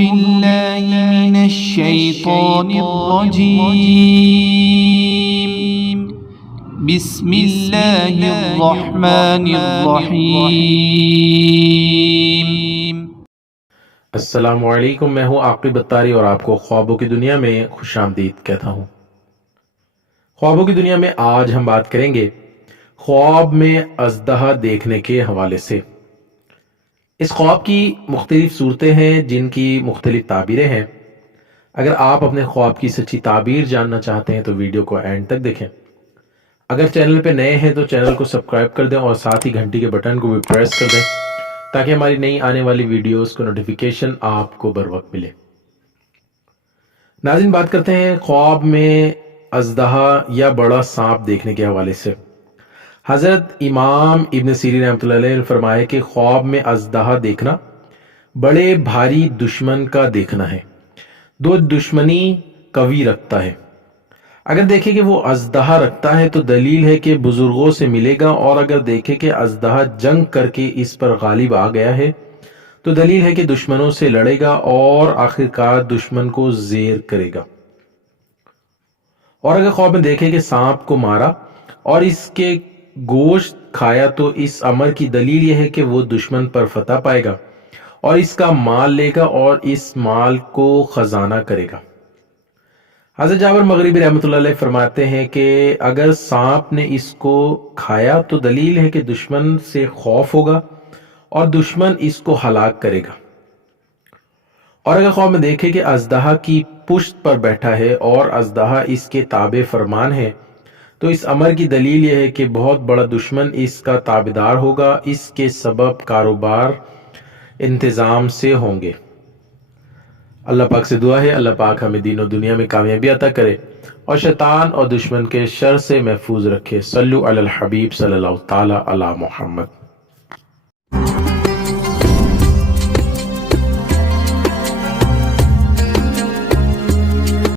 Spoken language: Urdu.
بالله من الشيطان الرجيم بسم الله الرحمن الرحيم۔ السلام علیکم، میں ہوں عاقب اتاری اور آپ کو خوابوں کی دنیا میں خوش آمدید کہتا ہوں۔ خوابوں کی دنیا میں آج ہم بات کریں گے خواب میں اژدہا دیکھنے کے حوالے سے۔ اس خواب کی مختلف صورتیں ہیں جن کی مختلف تعبیریں ہیں۔ اگر آپ اپنے خواب کی سچی تعبیر جاننا چاہتے ہیں تو ویڈیو کو اینڈ تک دیکھیں۔ اگر چینل پہ نئے ہیں تو چینل کو سبسکرائب کر دیں اور ساتھ ہی گھنٹی کے بٹن کو بھی پریس کر دیں تاکہ ہماری نئی آنے والی ویڈیوز کو نوٹیفیکیشن آپ کو بر وقت ملے۔ ناظرین، بات کرتے ہیں خواب میں اژدہا یا بڑا سانپ دیکھنے کے حوالے سے۔ حضرت امام ابن سیرین رحمۃ اللہ علیہ نے فرمایا کہ خواب میں اژدہا دیکھنا بڑے بھاری دشمن کا دیکھنا ہے، دو دشمنی قوی رکھتا ہے۔ اگر دیکھے کہ وہ اژدہا رکھتا ہے تو دلیل ہے کہ بزرگوں سے ملے گا، اور اگر دیکھے کہ اژدہا جنگ کر کے اس پر غالب آ گیا ہے تو دلیل ہے کہ دشمنوں سے لڑے گا اور آخرکار دشمن کو زیر کرے گا۔ اور اگر خواب میں دیکھے کہ سانپ کو مارا اور اس کے گوشت کھایا تو اس امر کی دلیل یہ ہے کہ وہ دشمن پر فتح پائے گا اور اس کا مال لے گا اور اس مال کو خزانہ کرے گا۔ حضرت جابر مغربی رحمۃ اللہ علیہ فرماتے ہیں کہ اگر سانپ نے اس کو کھایا تو دلیل ہے کہ دشمن سے خوف ہوگا اور دشمن اس کو ہلاک کرے گا۔ اور اگر خواب میں دیکھے کہ اژدہا کی پشت پر بیٹھا ہے اور اژدہا اس کے تابع فرمان ہے تو اس امر کی دلیل یہ ہے کہ بہت بڑا دشمن اس کا تابعدار ہوگا، اس کے سبب کاروبار انتظام سے ہوں گے۔ اللہ پاک سے دعا ہے اللہ پاک ہمیں دین و دنیا میں کامیابی عطا کرے اور شیطان اور دشمن کے شر سے محفوظ رکھے۔ صلو علی الحبیب صلی اللہ تعالی علی محمد۔